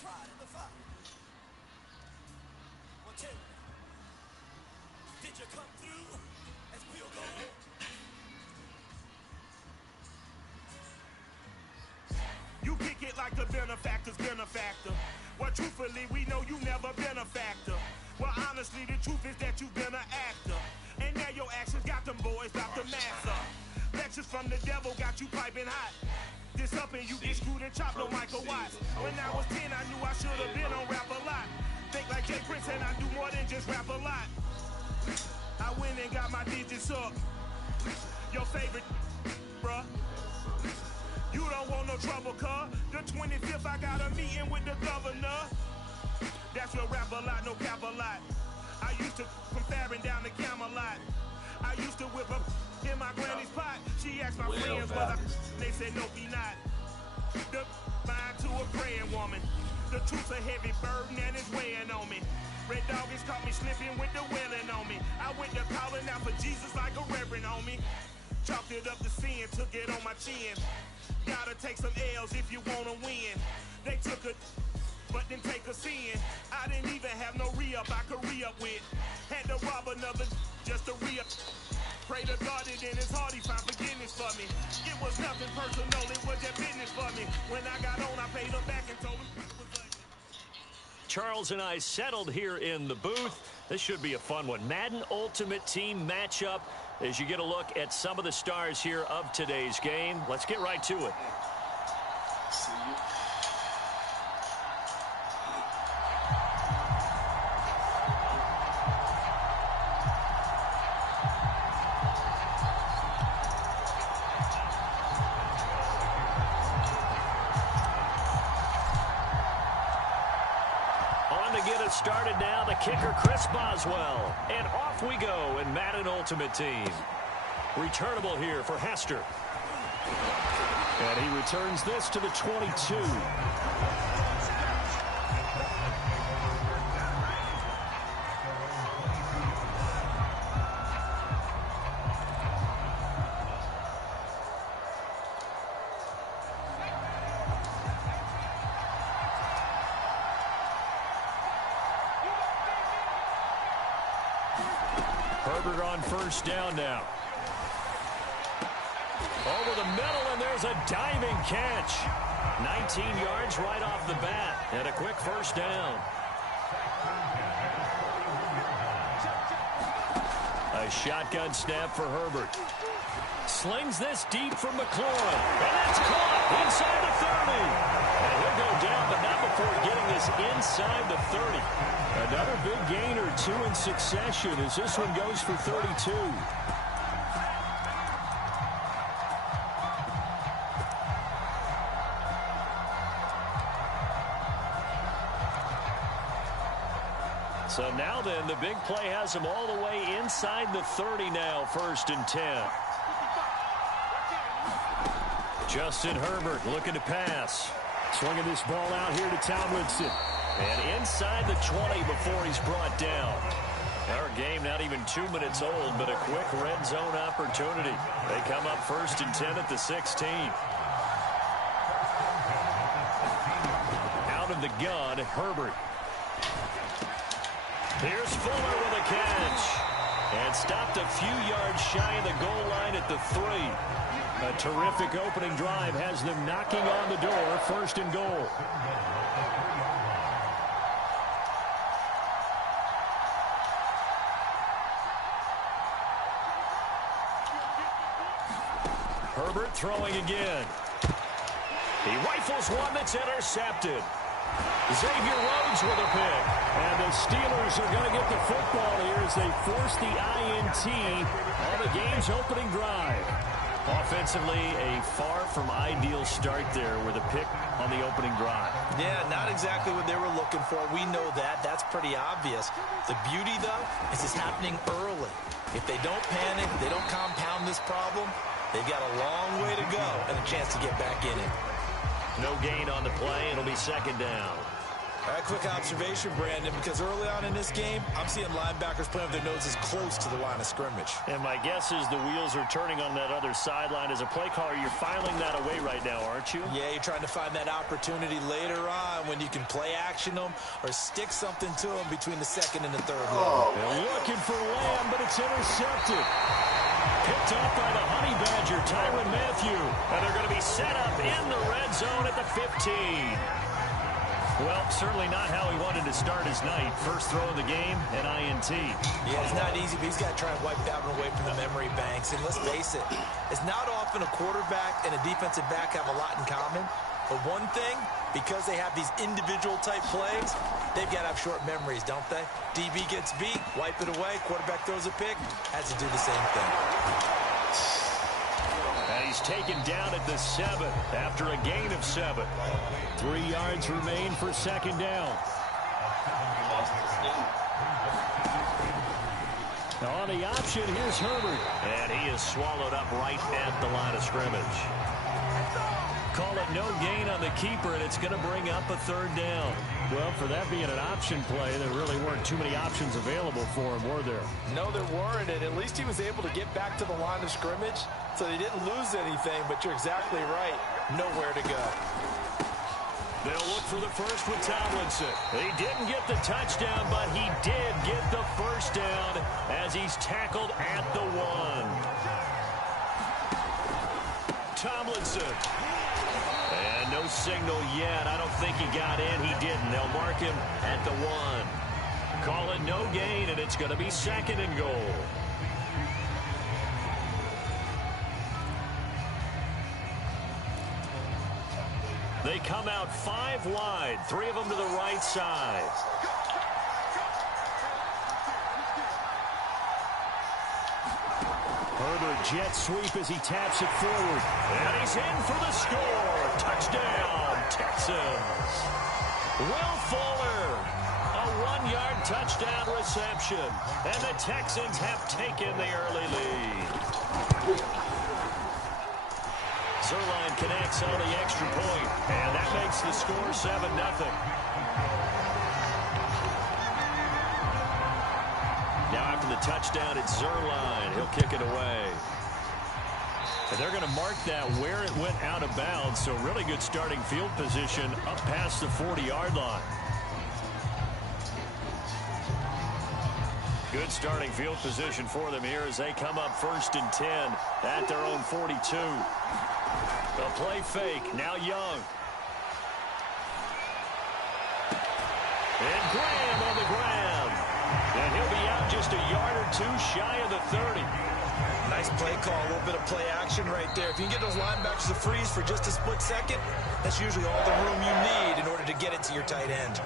tried in the fire. Well, tell me, did you come through as pure gold? You kick it like the benefactor's benefactor. Well, truthfully, we know you never been a factor. Well, honestly, the truth is that you've been an actor. And now your actions got them boys about to mass up. Lectures from the devil got you piping hot. This up and you get screwed and chopped on Michael Watts. When I was 10, I knew I should have been on Rap a Lot. Think like Jay Prince and I do more than just rap a lot. I went and got my digits up. Your favorite, bruh. You don't want no trouble, cuz. The 25th, I got a meeting with the governor. That's your rap a lot, no cap a lot. I used to from Farron down to Camelot. I used to whip up in my granny's pot. She asked my friends, but they said no, be not. The mind to a praying woman. The truth's a heavy burden and it's weighing on me. Red Doggies caught me slipping with the wailing on me. I went to calling out for Jesus like a reverend on me. Chalked it up to sin, took it on my chin. Gotta take some L's if you wanna win. They took a but didn't take a sin. I didn't even have no re-up I could re-up with. Had to rob another just to re-up. Pray to God that in his heart he found forgiveness for me. It was nothing personal, it was just business for me. When I got on, I paid him back and told him it was like... Charles and I settled here in the booth. This should be a fun one. Madden Ultimate Team matchup as you get a look at some of the stars here of today's game. Let's get right to it. See you. Started now, the kicker Chris Boswell. And off we go in Madden Ultimate Team. Returnable here for Hester. And he returns this to the 22. Herbert on first down now. Over the middle, and there's a diving catch. 19 yards right off the bat, and a quick first down. A shotgun snap for Herbert. Slings this deep from McLaurin, and it's caught inside the 30. And he'll go down, but not before getting this inside the 30. Another big gain or two in succession as this one goes for 32. So now then, the big play has him all the way inside the 30 now, 1st and 10. Justin Herbert looking to pass. Swinging this ball out here to Tomlinson. And inside the 20 before he's brought down. Our game not even 2 minutes old, but a quick red zone opportunity. They come up 1st and 10 at the 16. Out of the gun, Herbert. Here's Fuller with a catch. And stopped a few yards shy of the goal line at the 3. A terrific opening drive has them knocking on the door, 1st and goal. Herbert throwing again. He rifles one that's intercepted. Xavier Rhodes with a pick. And the Steelers are going to get the football here as they force the INT on the game's opening drive. Offensively, a far from ideal start there with a pick on the opening drive. Yeah, not exactly what they were looking for. We know that. That's pretty obvious. The beauty, though, is it's happening early. If they don't panic, they don't compound this problem, they've got a long way to go and a chance to get back in it. No gain on the play. It'll be 2nd down. A quick observation, Brandon, because early on in this game, I'm seeing linebackers playing with their noses close to the line of scrimmage. And my guess is the wheels are turning on that other sideline. As a play caller, you're filing that away right now, aren't you? Yeah, you're trying to find that opportunity later on when you can play action them or stick something to them between the second and the third level. They're looking for Lamb, but it's intercepted. Picked up by the Honey Badger, Tyrann Mathieu. And they're going to be set up in the red zone at the 15. Well, certainly not how he wanted to start his night. First throw of the game, an INT. Yeah, it's not easy, but he's got to try and wipe that one away from the memory banks. And let's face it, it's not often a quarterback and a defensive back have a lot in common. But one thing, because they have these individual type plays, they've got to have short memories, don't they? DB gets beat, wipe it away, quarterback throws a pick, has to do the same thing. And he's taken down at the 7 after a gain of 7. 3 yards remain for second down. On the option, here's Herbert. And he is swallowed up right at the line of scrimmage. Call it no gain on the keeper, and it's going to bring up a third down. Well, for that being an option play, there really weren't too many options available for him, were there? No, there weren't, and at least he was able to get back to the line of scrimmage, so he didn't lose anything, but you're exactly right. Nowhere to go. They'll look for the first with Tomlinson. He didn't get the touchdown, but he did get the first down as he's tackled at the 1. Tomlinson. And no signal yet. I don't think he got in. He didn't. They'll mark him at the 1. Call it no gain, and it's going to be second and goal. They come out 5 wide, 3 of them to the right side. Herbert jet sweep as he taps it forward. And he's in for the score. Touchdown, Texans. Will Fuller, a 1-yard touchdown reception. And the Texans have taken the early lead. Zerline connects on the extra point, and that makes the score 7-0. Now after the touchdown, it's Zerline. He'll kick it away. And they're going to mark that where it went out of bounds, so really good starting field position up past the 40-yard line. Good starting field position for them here as they come up 1st and 10 at their own 42. The play fake, now Young. And Graham on the ground. And he'll be out just a yard or 2 shy of the 30. Nice play call, a little bit of play action right there. If you can get those linebackers to freeze for just a split second, that's usually all the room you need in order to get it to your tight end.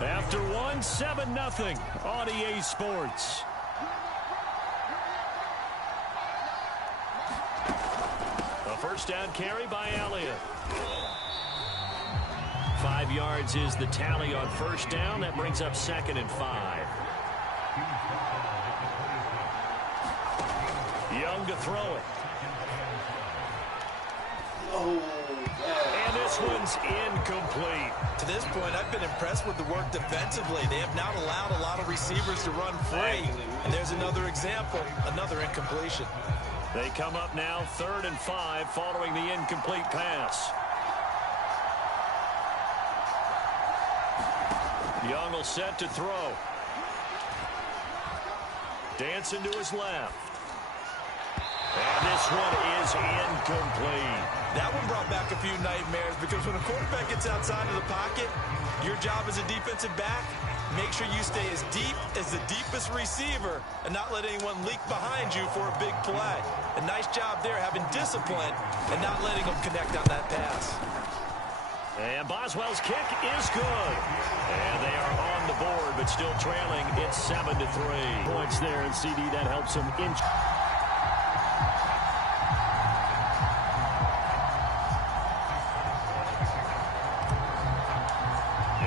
After 1, 7-0 on EA Sports. A first down carry by Elliott. 5 yards is the tally on first down. That brings up 2nd and 5. Young to throw it. And this one's incomplete. To this point, I've been impressed with the work defensively. They have not allowed a lot of receivers to run free. And there's another example, another incompletion. They come up now 3rd and 5 following the incomplete pass. Young will set to throw. Dancing to his left. And this one is incomplete. That one brought back a few nightmares because when a quarterback gets outside of the pocket, your job as a defensive back, make sure you stay as deep as the deepest receiver and not let anyone leak behind you for a big play. A nice job there having discipline and not letting them connect on that pass. And Boswell's kick is good. And they are on the board, but still trailing. It's 7-3. Points there, and CD, that helps them inch.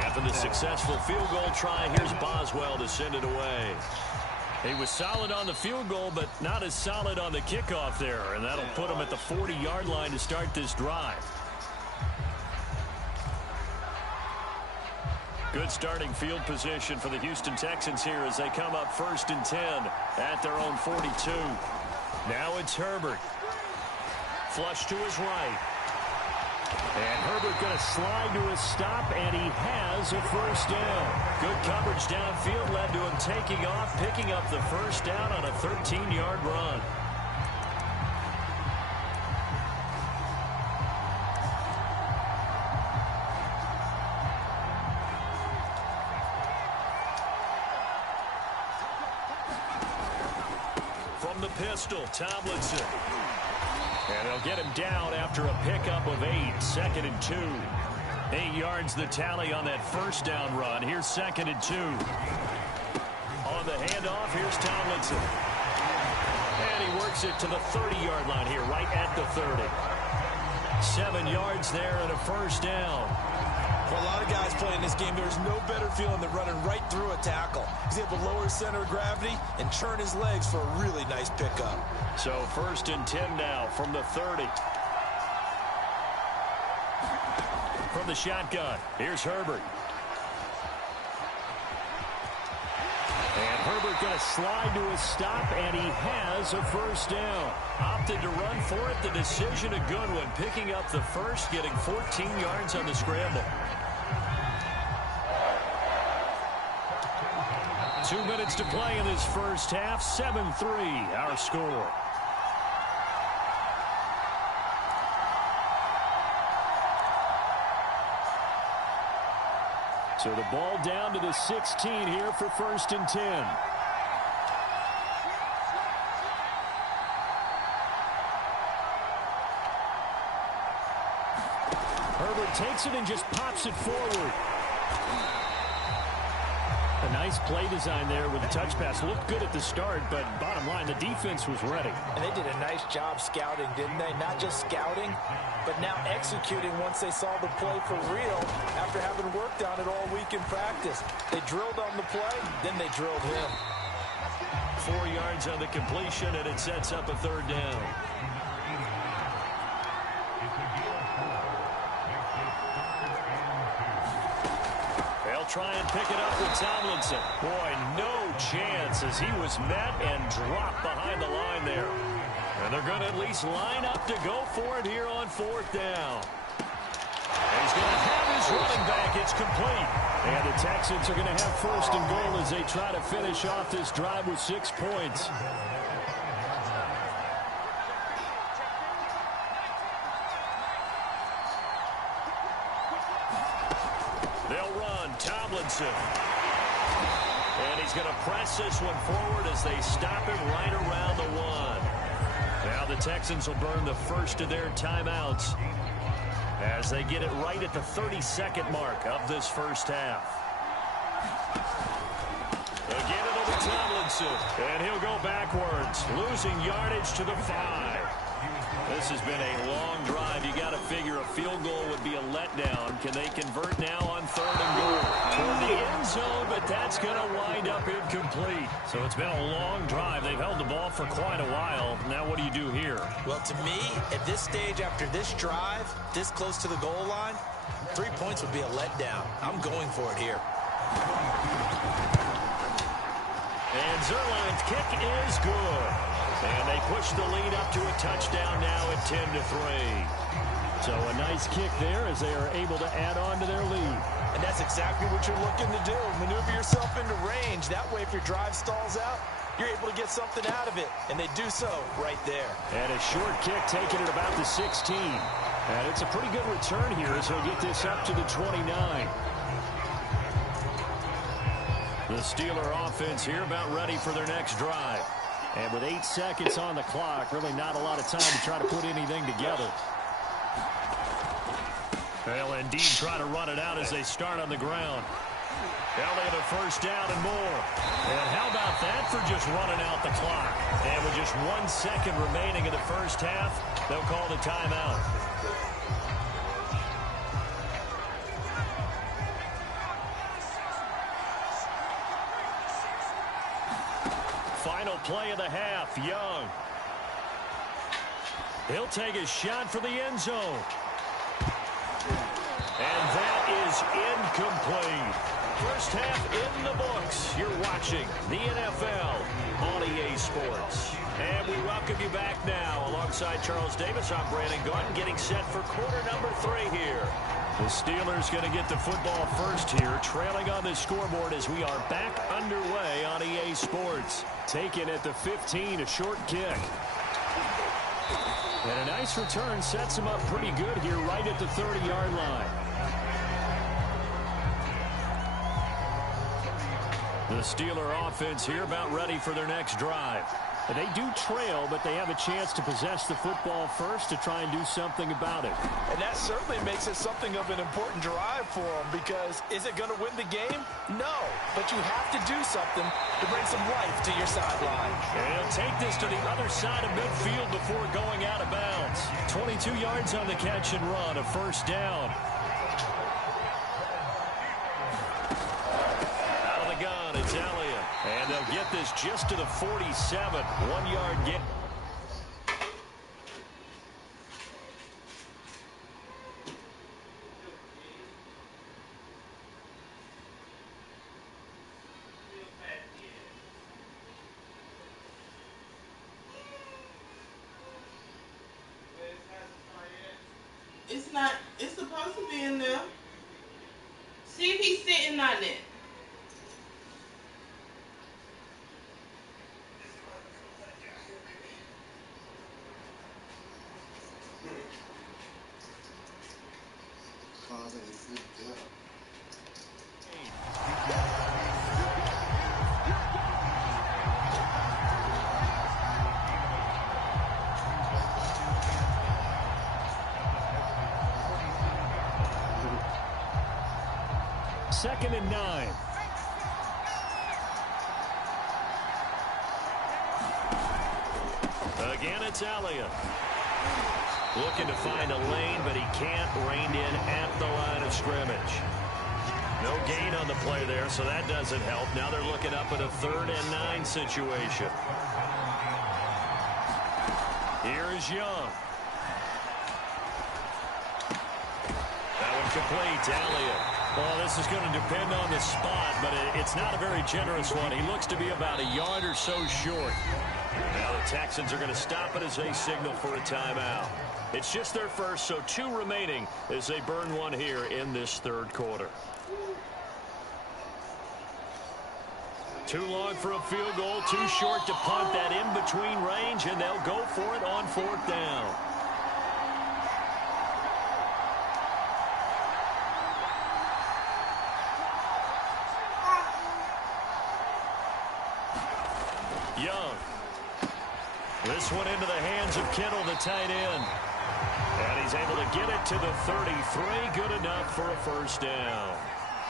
After the successful field goal try, here's Boswell to send it away. He was solid on the field goal, but not as solid on the kickoff there, and that'll put him at the 40-yard line to start this drive. Good starting field position for the Houston Texans here as they come up 1st and 10 at their own 42. Now it's Herbert. Flush to his right. And Herbert going to slide to a stop, and he has a first down. Good coverage downfield led to him taking off, picking up the first down on a 13-yard run. From the pistol, Tomlinson. And they'll get him down after a pickup of 8, 2nd and 2. 8 yards the tally on that first down run. Here's 2nd and 2. On the handoff, here's Tomlinson. And he works it to the 30-yard line here, right at the 30. 7 yards there and a first down. For a lot of guys playing this game, there's no better feeling than running right through a tackle. He's able to lower his center of gravity and churn his legs for a really nice pickup. So 1st and 10 now from the 30. From the shotgun, here's Herbert. And Herbert going to slide to a stop, and he has a first down. Opted to run for it. The decision a good one. Picking up the first, getting 14 yards on the scramble. 2 minutes to play in this first half. 7-3 our score. So the ball down to the 16 here for 1st and 10. Herbert takes it and just pops it forward. A nice play design there with the touch pass. Looked good at the start, but bottom line, the defense was ready. And they did a nice job scouting, didn't they? Not just scouting, but now executing once they saw the play for real after having worked on it all week in practice. They drilled on the play, then they drilled him. 4 yards on the completion, and it sets up a 3rd down. They'll try and pick it up with Tomlinson. Boy, no chance as he was met and dropped behind the line there. And they're going to at least line up to go for it here on 4th down. And he's going to have his running back. It's complete. And the Texans are going to have 1st and goal as they try to finish off this drive with 6 points. They'll run. Tomlinson. And he's going to press this one forward as they stop him right around the 1. Now the Texans will burn the first of their timeouts as they get it right at the 32nd mark of this first half. Again, it'll be Tomlinson, and he'll go backwards, losing yardage to the 5. This has been a long drive. You got to figure a field goal would be a letdown. Can they convert now on 3rd and goal? Toward the end zone, but that's going to wind up incomplete. So it's been a long drive. They've held the ball for quite a while. Now what do you do here? Well, to me, at this stage after this drive, this close to the goal line, 3 points would be a letdown. I'm going for it here. And Zerline's kick is good. And they push the lead up to a touchdown now at 10-3. So a nice kick there as they are able to add on to their lead. And that's exactly what you're looking to do. Maneuver yourself into range. That way, if your drive stalls out, you're able to get something out of it. And they do so right there. And a short kick taken at about the 16. And it's a pretty good return here as he'll get this up to the 29. The Steeler offense here about ready for their next drive. And with 8 seconds on the clock, really not a lot of time to try to put anything together. They'll indeed try to run it out as they start on the ground. They'll get a first down and more. And how about that for just running out the clock? And with just 1 second remaining in the first half, they'll call the timeout. Final play of the half, Young. He'll take a shot for the end zone. And that is is incomplete. First half in the books. You're watching the NFL on EA Sports. And we welcome you back now. Alongside Charles Davis, I'm Brandon Gordon, getting set for quarter number 3 here. The Steelers going to get the football first here, trailing on the scoreboard as we are back underway on EA Sports. Taken at the 15, a short kick. And a nice return sets him up pretty good here right at the 30-yard line. The Steeler offense here about ready for their next drive. And they do trail, but they have a chance to possess the football first to try and do something about it. And that certainly makes it something of an important drive for them, because is it going to win the game? No, but you have to do something to bring some life to your sideline. And he'll take this to the other side of midfield before going out of bounds. 22 yards on the catch and run, a first down. Out of the gun, it's Elliott. And they'll get this just to the 47. 1-yard gain. It's not, it's supposed to be in there. See if he's sitting on it. Second and 9. Again, it's Elliott. Looking to find a lane, but he can't. Reined in at the line of scrimmage. No gain on the play there, so that doesn't help. Now they're looking up at a 3rd and 9 situation. Here's Young. That one complete to Elliott. Well, this is going to depend on the spot, but it's not a very generous one. He looks to be about a yard or so short. Now the Texans are going to stop it as they signal for a timeout. It's just their first, so 2 remaining as they burn one here in this 3rd quarter. Too long for a field goal, too short to punt. That in between range, and they'll go for it on 4th down. Young. This one into the hands of Kittle, the tight end. And he's able to get it to the 33. Good enough for a first down.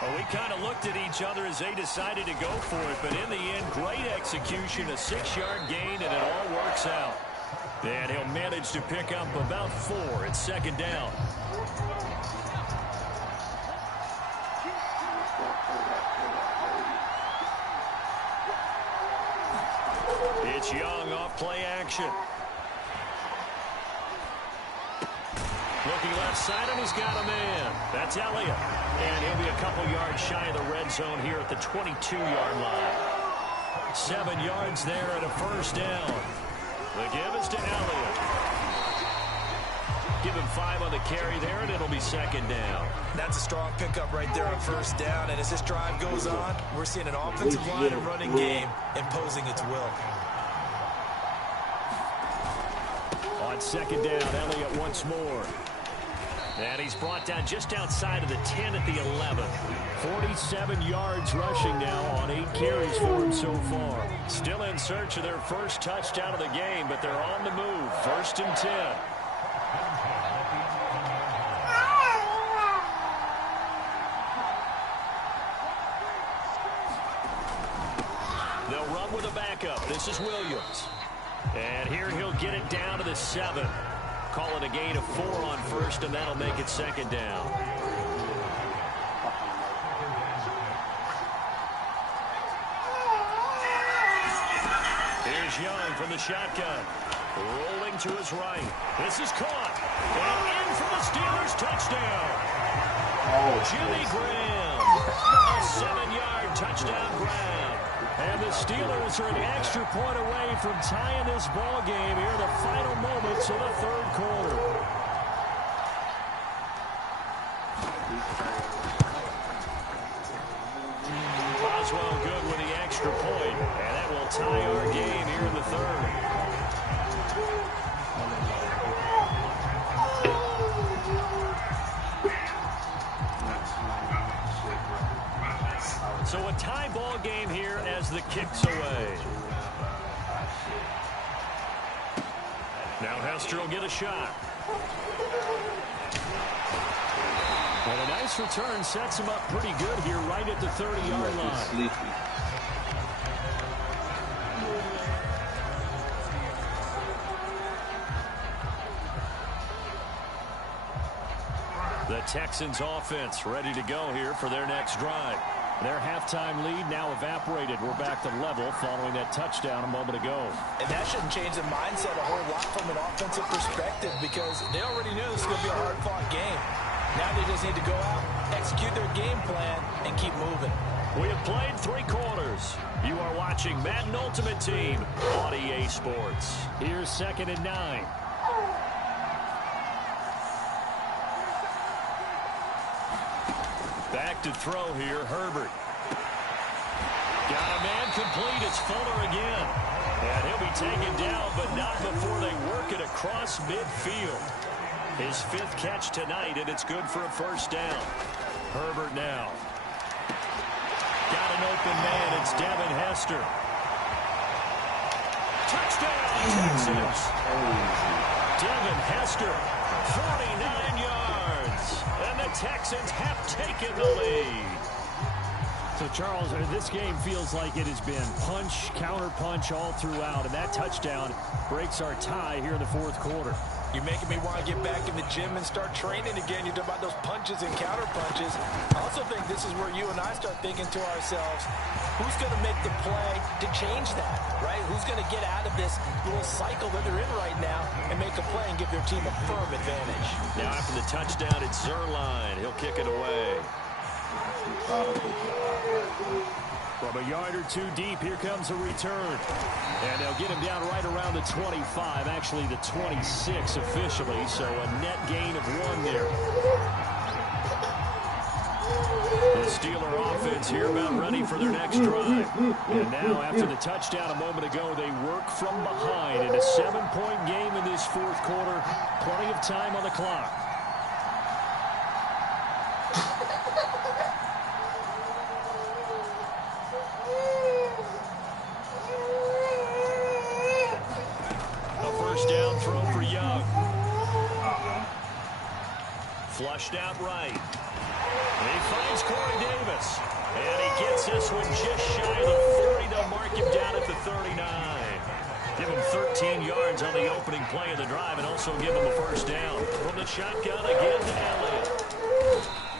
Well, we kind of looked at each other as they decided to go for it, but in the end, great execution, a 6-yard gain, and it all works out. And he'll manage to pick up about 4 at 2nd down. It's Young off play action. Looking left side, and he's got a man. That's Elliott. And he'll be a couple yards shy of the red zone here at the 22-yard line. 7 yards there and a first down. The give is to Elliott. Give him 5 on the carry there, and it'll be 2nd down. That's a strong pickup right there on first down. And as this drive goes on, we're seeing an offensive line and running game imposing its will. On 2nd down, Elliott once more. And he's brought down just outside of the 10 at the 11. 47 yards rushing now on 8 carries for him so far. Still in search of their first touchdown of the game, but they're on the move. 1st and 10. They'll run with a backup. This is Williams. And here he'll get it down to the 7. Call it a gain of 4 on 1st, and that'll make it 2nd down. Here's Young from the shotgun. Rolling to his right. This is caught. And in for the Steelers touchdown. Jimmy Graham, a 7-yard touchdown grab. And the Steelers are an extra point away from tying this ball game here in the final moments of the third quarter. Boswell good with the extra point, and that will tie our game here in the third. So a tie ball game here as the kick's away. Now Hester will get a shot. And a nice return sets him up pretty good here right at the 30-yard line. The Texans offense ready to go here for their next drive. Their halftime lead now evaporated. We're back to level following that touchdown a moment ago. And that shouldn't change the mindset a whole lot from an offensive perspective because they already knew this was going to be a hard-fought game. Now they just need to go out, execute their game plan, and keep moving. We have played 3 quarters. You are watching Madden Ultimate Team on EA Sports. Here's 2nd and 9. Back to throw here, Herbert. Got a man complete. It's Fuller again. And he'll be taken down, but not before they work it across midfield. His 5th catch tonight, and it's good for a first down. Herbert now. Got an open man. It's Devin Hester. Touchdown, Texans. Devin Hester, 49 yards. And the Texans have taken the lead. So, Charles, this game feels like it has been punch, counter-punch all throughout, and that touchdown breaks our tie here in the 4th quarter. You're making me want to get back in the gym and start training again. You're talking about those punches and counter-punches. I also think this is where you and I start thinking to ourselves, who's going to make the play to change that, right? Who's going to get out of this little cycle that they're in right now and make a play and give their team a firm advantage? Now after the touchdown, it's Zerline. He'll kick it away. From a yard or 2 deep, here comes a return. And they'll get him down right around the 25, actually the 26 officially, so a net gain of 1 there. The Steeler offense here about ready for their next drive. And now after the touchdown a moment ago, they work from behind in a 7-point game in this 4th quarter. Plenty of time on the clock. Down throw for Young. Flushed out right. And he finds Corey Davis. And he gets this one just shy of the 40. They'll mark him down at the 39. Give him 13 yards on the opening play of the drive and also give him a first down. From the shotgun again to Elliott.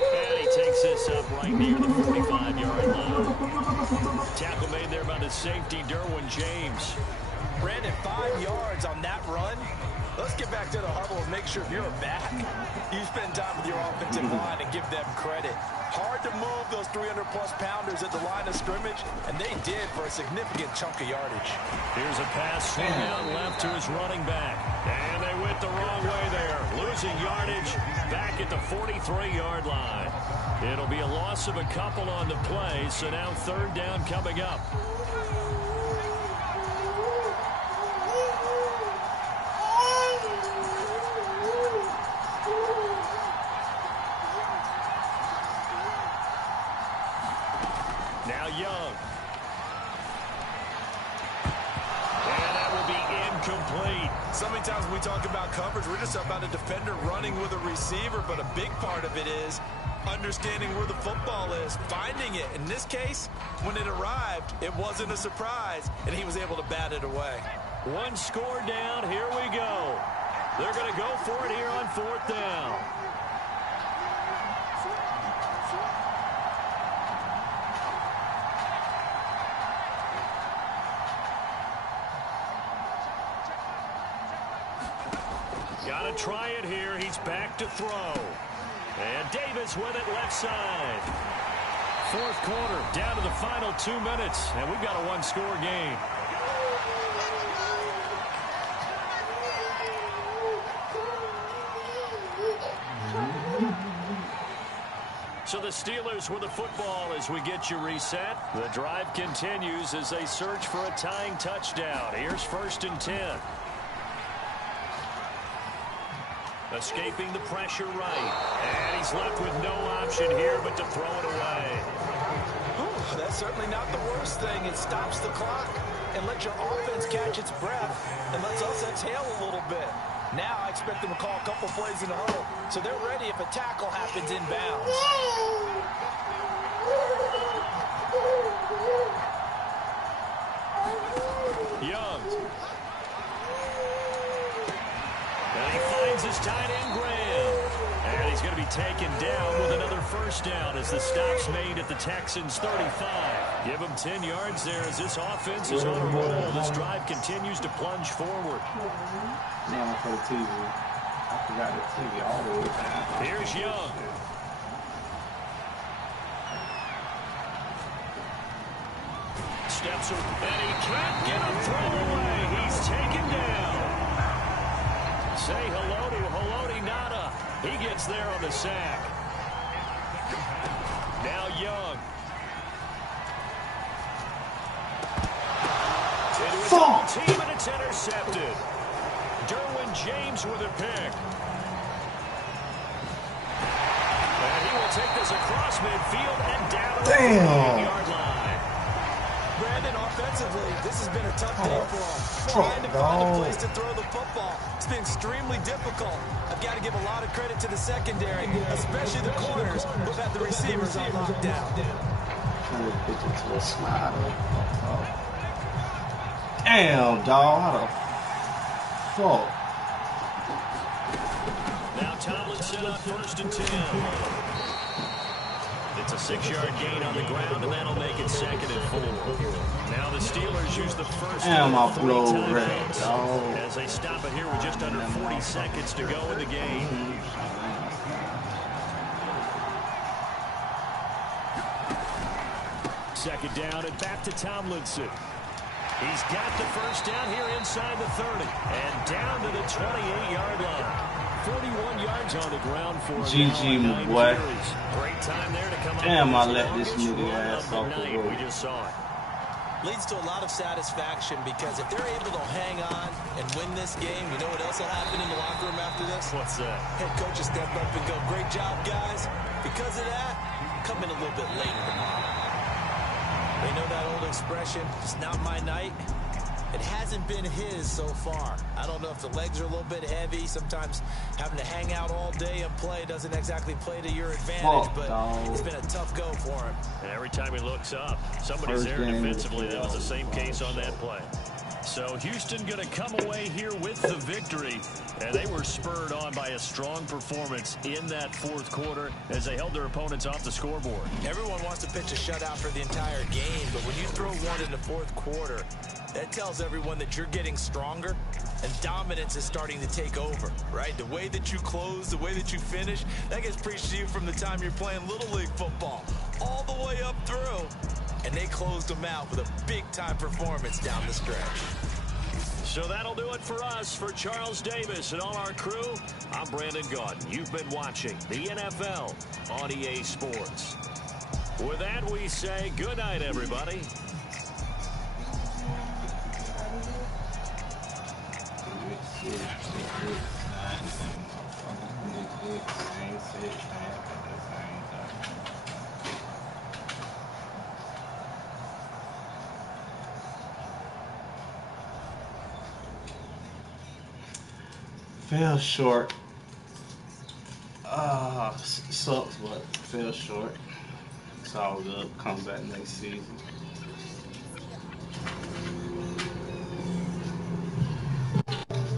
And he takes this up right near the 45-yard line. Tackle made there by the safety, Derwin James. Brandon, 5 yards on that run. Let's get back to the huddle and make sure you're back. You spend time with your offensive line and give them credit. Hard to move those 300-plus pounders at the line of scrimmage, and they did for a significant chunk of yardage. Here's a pass swung out left to his running back. And they went the wrong way there. Losing yardage back at the 43-yard line. It'll be a loss of a couple on the play, so now 3rd down coming up. Now Young. And that will be incomplete. So many times when we talk about coverage, we're just about a defender running with a receiver, but a big part of it is understanding where the football is, finding it. In this case, when it arrived, it wasn't a surprise, and he was able to bat it away. 1 score down. Here we go. They're going to go for it here on 4th down. Got to try it here. He's back to throw. And Davis with it left side. Fourth quarter, down to the final 2 minutes, and we've got a one-score game. So the Steelers with the football as we get you reset. The drive continues as they search for a tying touchdown. Here's 1st and 10. Escaping the pressure right. And he's left with no option here but to throw it away. Ooh, that's certainly not the worst thing. It stops the clock and lets your offense catch its breath and lets us exhale a little bit. Now I expect them to call a couple plays in a huddle, so they're ready if a tackle happens inbounds. Young. And he finds his tight end, Graham. And he's going to be taken down with another first down as the stop's made at the Texans' 35. Give him 10 yards there as this offense is on a roll. This drive continues to plunge forward. No, for the TV. I forgot the TV all the way down. Here's Young. Steps up, and he can't get a throw away. He's taken down. Say hello to Haloti Nada. He gets there on the sack. Now Young. Into his own team, and it's intercepted. Derwin James with a pick. And he will take this across midfield and down to the 48-yard line. Brandon, offensively, this has been a tough day for him. Trying to find a place to throw the football. It's been extremely difficult. I've got to give a lot of credit to the secondary, especially the corners who've had the receivers on lockdown. Damn, dog. How the fuck? Now Tomlinson on 1st and 10. It's a 6-yard gain on the ground, and that'll make it 2nd and 4. Now the Steelers use the first of 3 timeouts as they stop it here with just under 40 seconds to go in the game. Second down and back to Tomlinson. He's got the first down here inside the 30 and down to the 28-yard line. 41 yards on the ground for GG, my boy. Great time there to come up. Damn, I let this nigga ass off the road. We just saw it. Leads to a lot of satisfaction because if they're able to hang on and win this game, you know what else will happen in the locker room after this? What's that? Head coach will step up and go, great job, guys. Because of that, come in a little bit later tomorrow. They know that old expression, it's not my night. It hasn't been his so far. I don't know if the legs are a little bit heavy. Sometimes having to hang out all day and play doesn't exactly play to your advantage, but it's been a tough go for him. And every time he looks up, somebody's there defensively. That was the same case on that play. So Houston going to come away here with the victory, and they were spurred on by a strong performance in that fourth quarter as they held their opponents off the scoreboard. Everyone wants to pitch a shutout for the entire game, but when you throw one in the fourth quarter, that tells everyone that you're getting stronger and dominance is starting to take over, right? The way that you close, the way that you finish, that gets preached to you from the time you're playing Little League football all the way up through. And they closed them out with a big-time performance down the stretch. So that'll do it for us. For Charles Davis and all our crew, I'm Brandon Gaudin. You've been watching the NFL on EA Sports. With that, we say good night, everybody. Fell short. Sucks, but fell short. It's all good. Come back next season.